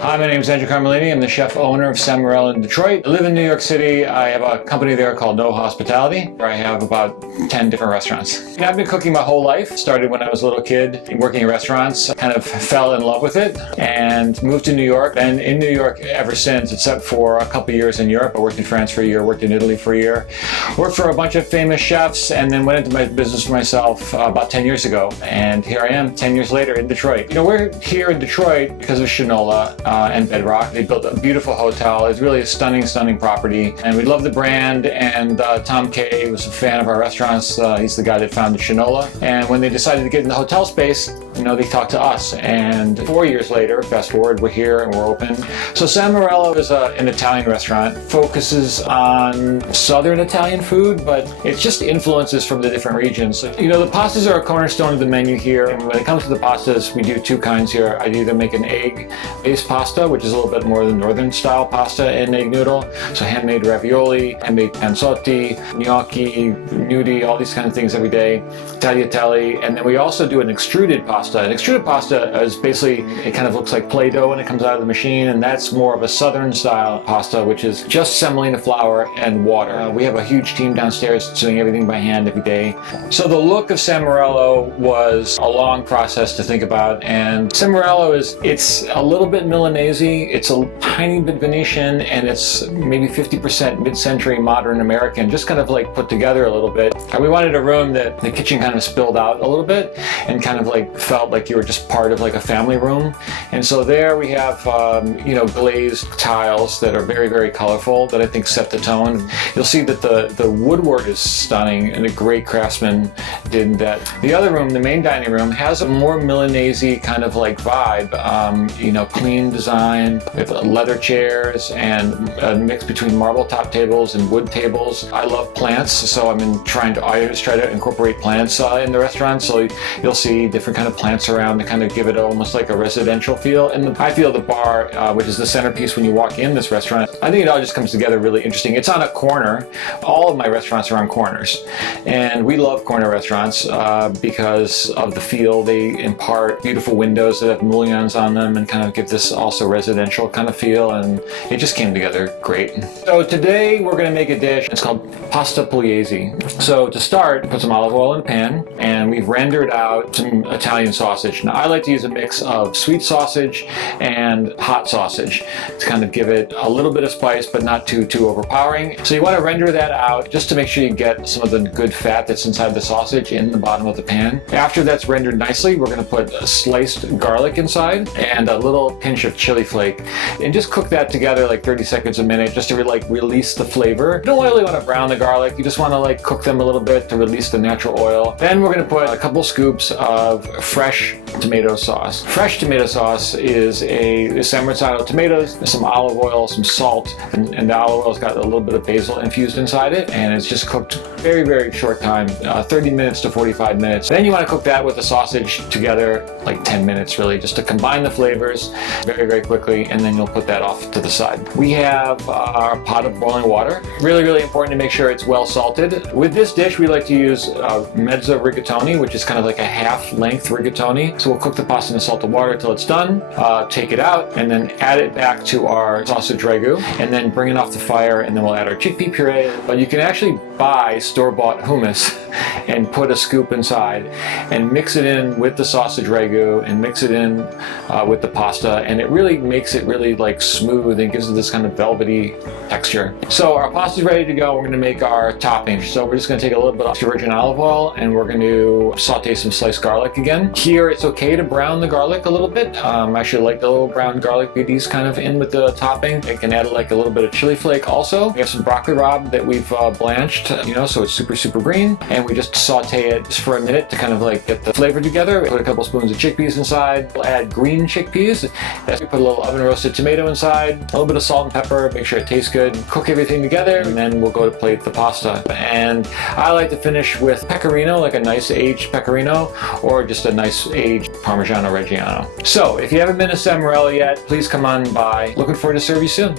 Hi, my name is Andrew Carmellini. I'm the chef owner of San Morello in Detroit. I live in New York City. I have a company there called No Hospitality, where I have about 10 different restaurants. And I've been cooking my whole life. Started when I was a little kid working in restaurants. Kind of fell in love with it and moved to New York. Been in New York ever since, except for a couple years in Europe. I worked in France for a year, worked in Italy for a year. Worked for a bunch of famous chefs and then went into my business for myself about 10 years ago. And here I am 10 years later in Detroit. You know, we're here in Detroit because of Shinola and Bedrock. They built a beautiful hotel. It's really a stunning, stunning property. And we love the brand. And Tom Kay was a fan of our restaurants. He's the guy that founded Shinola. And when they decided to get in the hotel space, you know, they talked to us. And 4 years later, fast forward, we're here and we're open. So San Morello is an Italian restaurant. Focuses on Southern Italian food, but it's just influences from the different regions. So, you know, the pastas are a cornerstone of the menu here. And when it comes to the pastas, we do two kinds here. I either make an egg-based pasta, which is a little bit more the northern style pasta and egg noodle. So handmade ravioli, handmade panzotti, gnocchi, gnudi, all these kind of things every day. Tagliatelle. And then we also do an extruded pasta. An extruded pasta is basically, it kind of looks like Play-Doh when it comes out of the machine. And that's more of a southern style pasta, which is just semolina flour and water. We have a huge team downstairs doing everything by hand every day. So the look of San Morello was a long process to think about. And San Morello it's a little bit Milanese, it's a tiny bit Venetian, and it's maybe 50% mid-century modern American, just kind of like put together a little bit. And we wanted a room that the kitchen kind of spilled out a little bit and kind of like felt like you were just part of like a family room. And so there we have, you know, glazed tiles that are very, very colorful that I think set the tone. You'll see that the woodwork is stunning and a great craftsman did that. The other room, the main dining room, has a more Milanese kind of like vibe, you know, clean design with leather chairs and a mix between marble top tables and wood tables. I love plants, so I always try to incorporate plants in the restaurant. So you'll see different kind of plants around to kind of give it almost like a residential feel. And I feel the bar, which is the centerpiece when you walk in this restaurant, I think it all just comes together really interesting. It's on a corner. All of my restaurants are on corners. And we love corner restaurants because of the feel. They impart beautiful windows that have mullions on them and kind of give this also residential kind of feel, and it just came together great. So today we're going to make a dish. It's called pasta pugliese. So to start, put some olive oil in a pan, and we've rendered out some Italian sausage. Now I like to use a mix of sweet sausage and hot sausage to kind of give it a little bit of spice, but not too overpowering. So you want to render that out just to make sure you get some of the good fat that's inside the sausage in the bottom of the pan. After that's rendered nicely, we're going to put sliced garlic inside and a little pinch of chili flake, and just cook that together like 30 seconds a minute just to like release the flavor. You don't really want to brown the garlic, you just want to like cook them a little bit to release the natural oil. Then we're going to put a couple scoops of fresh tomato sauce. Fresh tomato sauce is a San Morello tomatoes, some olive oil, some salt, and the olive oil's got a little bit of basil infused inside it, and it's just cooked very, very short time, 30 minutes to 45 minutes. Then you want to cook that with the sausage together like 10 minutes really, just to combine the flavors very, very quickly, and then you'll put that off to the side. We have our pot of boiling water. Really, really important to make sure it's well salted. With this dish, we like to use mezze rigatoni, which is kind of like a half-length rigatoni. So we'll cook the pasta in the salted water till it's done, take it out, and then add it back to our sausage ragu, and then bring it off the fire, and then we'll add our chickpea puree. But you can actually buy store-bought hummus and put a scoop inside and mix it in with the sausage ragu and mix it in with the pasta, and it really makes it really like smooth and gives it this kind of velvety texture. So our pasta is ready to go. We're going to make our topping. So we're just going to take a little bit of virgin olive oil, and we're going to saute some sliced garlic again. Here it's okay to brown the garlic a little bit. I should like the little brown garlic beaties kind of in with the topping. I can add like a little bit of chili flake also. We have some broccoli rabe that we've blanched, you know, so it's super green, and we just saute it just for a minute to kind of like get the flavor together. Put a couple spoons of chickpeas inside. We'll add green chickpeas. We put a little oven roasted tomato inside, a little bit of salt and pepper, make sure it tastes good. Cook everything together, and then we'll go to plate the pasta. And I like to finish with pecorino, like a nice aged pecorino, or just a nice aged Parmigiano Reggiano. So if you haven't been to San Morello yet, please come on by. Looking forward to serve you soon.